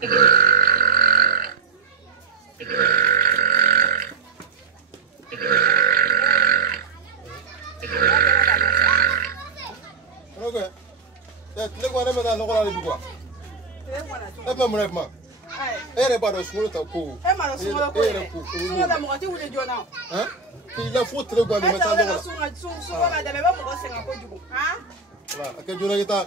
Okay. Le quoi me dans le quoi le quoi. Le pas mon rêve. Elle pas de sourire ta peau. Elle m'a reçu le coup. Souvent dans mon côté où les jona. Hein? Il a foutu le quoi de mettre dans le. Souvent la dame va me rosser un peu du coup. Hein? Voilà, à quel jour est ta?